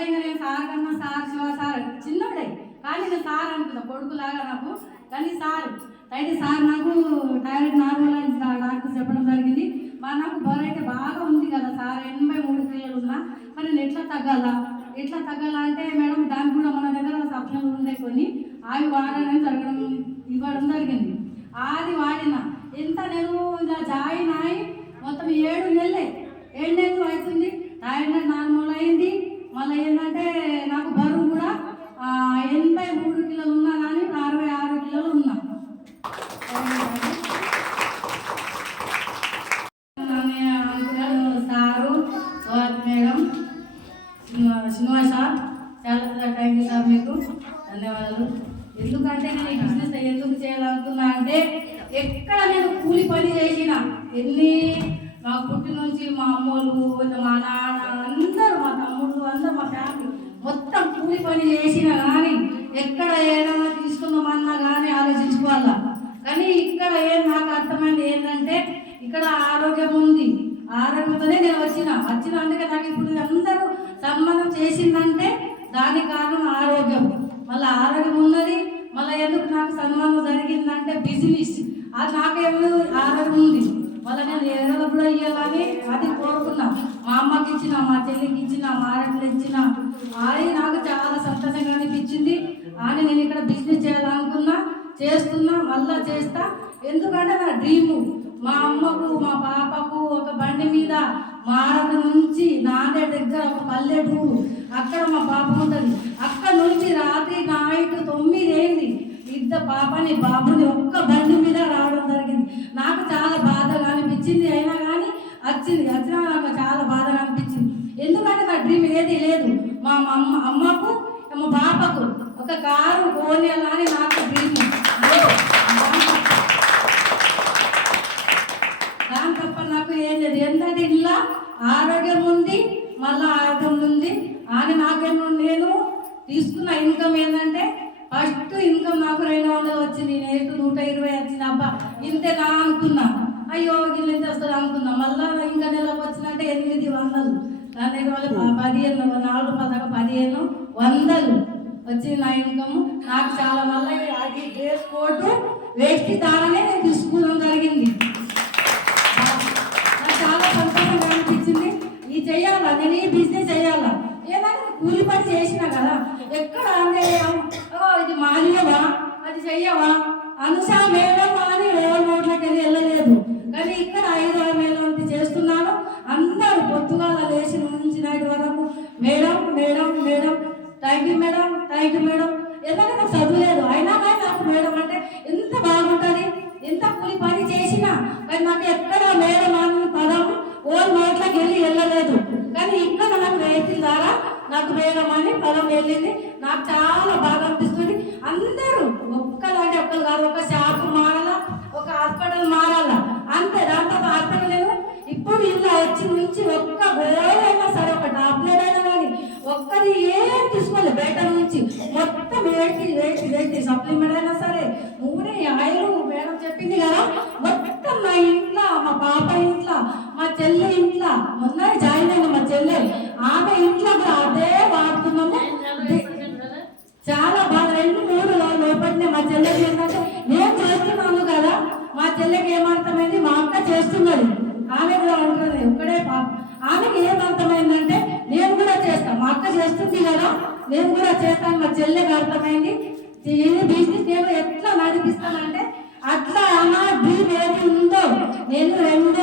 మళ్ళీ ఇంకా నేను సార్ కన్నా సార్ శివ సార్ చిన్నప్పుడే కానీ నేను సార్ అనుకున్నా కొడుకులాగా నాకు. కానీ సార్ అయితే సార్ నాకు థైరాయిడ్ నార్మల్ అని డాక్టర్ చెప్పడం జరిగింది. నాకు బరువు అయితే బాగా ఉంది కదా సార్, 83 కిలోలు ఉన్నా. మరి నేను ఎట్లా తగ్గాలా అంటే మేడం దానికి కూడా మన దగ్గర సప్లైలు ఉండే కొన్ని అవి వాడాలని ఇవ్వడం జరిగింది. అది వాడిన ఎంత నేను ఇలా జాయిన్ అయి మొత్తం 7 నెలలు అవుతుంది. థైరాయిడ్ నార్మల్ అయింది. మళ్ళీ ఏంటంటే నాకు బరువు కూడా 83 కిలోలు ఉన్నా కానీ 66 కిలోలు ఉన్నా. సారు మేడం శ్రీనివాస్ సార్ చాలా థ్యాంక్ యూ సార్, మీకు ధన్యవాదాలు. ఎందుకంటే నేను ఈ బిజినెస్ ఎందుకు చేయాలనుకున్నా అంటే ఎక్కడ నేను కూలి పని చేసిన మా పుట్టి నుంచి మా అమ్మోళ్ళు మా నాన్న అందరూ మా తమ్ముళ్ళు అందరూ మా ఫ్యామిలీ మొత్తం కూలి పని చేసిన కానీ ఎక్కడ ఏదైనా తీసుకుందామన్నా కానీ ఆలోచించుకోవాలా. కానీ ఇక్కడ నాకు అర్థమైంది ఏంటంటే ఇక్కడ ఆరోగ్యం ఉంది. ఆరోగ్యంతోనే నేను వచ్చిన అందుకే నాకు ఇప్పుడు అందరూ సంబంధం చేసిందంటే దానికి కారణం ఆరోగ్యం. మళ్ళీ ఆరోగ్యం ఉన్నది. మళ్ళీ ఎందుకు నాకు సన్మానం జరిగిందంటే బిజినెస్ అది నాకేమో ఆరోగ్యం ఉంది. మళ్ళీ నేను ఎవరో కూడా ఇవ్వాలని అది కోరుకున్నా. మా అమ్మకి ఇచ్చిన, మా చెల్లికి ఇచ్చిన, మా ఆడపిల్లకి ఇచ్చిన. అది నాకు చాలా సంతోషంగా అనిపించింది. అని నేను ఇక్కడ బిజినెస్ చేయాలనుకున్నా, చేస్తున్నా, మళ్ళీ చేస్తా. ఎందుకంటే నా డ్రీము మా అమ్మకు మా పాపకు ఒక బండి మీద మారక నుంచి నాందేడ్ దగ్గర ఒక పల్లెటూరు, అక్కడ మా పాప ఉంటుంది. అక్కడ నుంచి రాత్రి నైట్ 9 అయింది. ఇద్దరు పాపని బాబుని ఒక్క బండి మీద రావడం జరిగింది. నాకు చాలా బాధగా అనిపించింది. అయినా కానీ వచ్చినా నాకు చాలా బాధగా అనిపించింది. ఎందుకంటే నా డ్రీమ్ ఏది లేదు. మా అమ్మకు మా పాపకు ఒక కారు కొనేయాలని నాకు డ్రీమ్. దాని తప్ప నాకు ఏం లేదు. ఎందుకంటే ఇలా ఆరోగ్యం ఉంది, మళ్ళీ ఆరోగ్యం ఉంది అని నాకేమో నేను తీసుకున్న ఇన్కమ్ ఏంటంటే ఫస్ట్ ఇన్కమ్ నాకు 200 వచ్చింది. నెక్స్ట్ 120 వచ్చింది. అబ్బా ఇంతే నా అనుకున్నా. అయ్యో వీళ్ళు ఎంత వస్తుంది అనుకున్నా. మళ్ళీ ఇంకా నెలకు వచ్చినట్టే 800. దాని వల్ల 15 4 15 100 వచ్చింది నా ఇన్కమ్. నాకు చాలా మళ్ళీ అది డ్రెస్ కోట్ వేస్ట్ దాననే నేను తీసుకోవడం జరిగింది. నాకు చాలా సంతోషంగా అనిపించింది. ఇది చెయ్యాలా, నేను ఈ బిజినెస్ చెయ్యాలా. ఏదైనా కూలి పని చేసినా కదా ఎక్కడ అంటే ఇది మానేవా, అది చెయ్యవా అనుషా మేడం అని నోట్లకి వెళ్ళలేదు. కానీ ఇక్కడ 5-6 వేల చేస్తున్నాను. అందరూ పొద్దుగాల లేచి నుంచి నైట్ వరకు madam madam madam thank you madam thank you madam. ఎందుకంటే నాకు చదువులేదు, అయినా కానీ నాకు మేడం అంటే ఎంత బాగుంటుంది. ఎంత కూలి పని చేసినా కానీ నాకు ఎక్కడ మేడం అని పదం నోట్లకి వెళ్ళలేదు. కానీ ఇక్కడ నాకు వెహికల్ ద్వారా నాకు మేడం అని పదం వెళ్ళింది. నాకు చాలా బాగా అనిపిస్తుంది. అందరూ ఒక్కలాంటి ఒక్కరు కాదు, ఒక షాపు మారాలా, ఒక హాస్పిటల్ మారాలా అంతే. దాంతో హాస్పిటల్ నేను ఇప్పుడు ఇలా వచ్చి నుంచి ఒక్క గోడైనా సరే, ఒక టాబ్లెట్ అయినా కానీ ఒక్కది ఏం తీసుకోలేదు బయట నుంచి. మొత్తం వేటి సప్లిమెంట్ అయినా సరే, నూనె ఆయిల్ మేడం చెప్పింది కదా, మొత్తం మా ఇంట్లో, మా పాప ఇంట్లో, మా చెల్లి ఇంట్లో, మొన్న జాయిన్ అయిన మా చెల్లె ఆమె ఇంట్లో అదే వాడుతున్నాము. చాలా బాగా 2-3 లోపలనే మా చెల్లెకి ఏంటంటే నేను చేస్తున్నాను కదా, మా చెల్లెకి ఏమర్థమైంది మా అక్క చేస్తున్నది. ఆమె కూడా ఉంటుంది ఒక్కడే పాప. ఆమెకి ఏమర్థమైందంటే నేను కూడా చేస్తాను, మా అక్క చేస్తుంది కదా నేను కూడా చేస్తాను. మా చెల్లెకి అర్థమైంది ఇది బిజినెస్ నేను ఎట్లా నడిపిస్తానంటే అట్లా నా డ్రీమ్ ఏది ఉందో నేను 2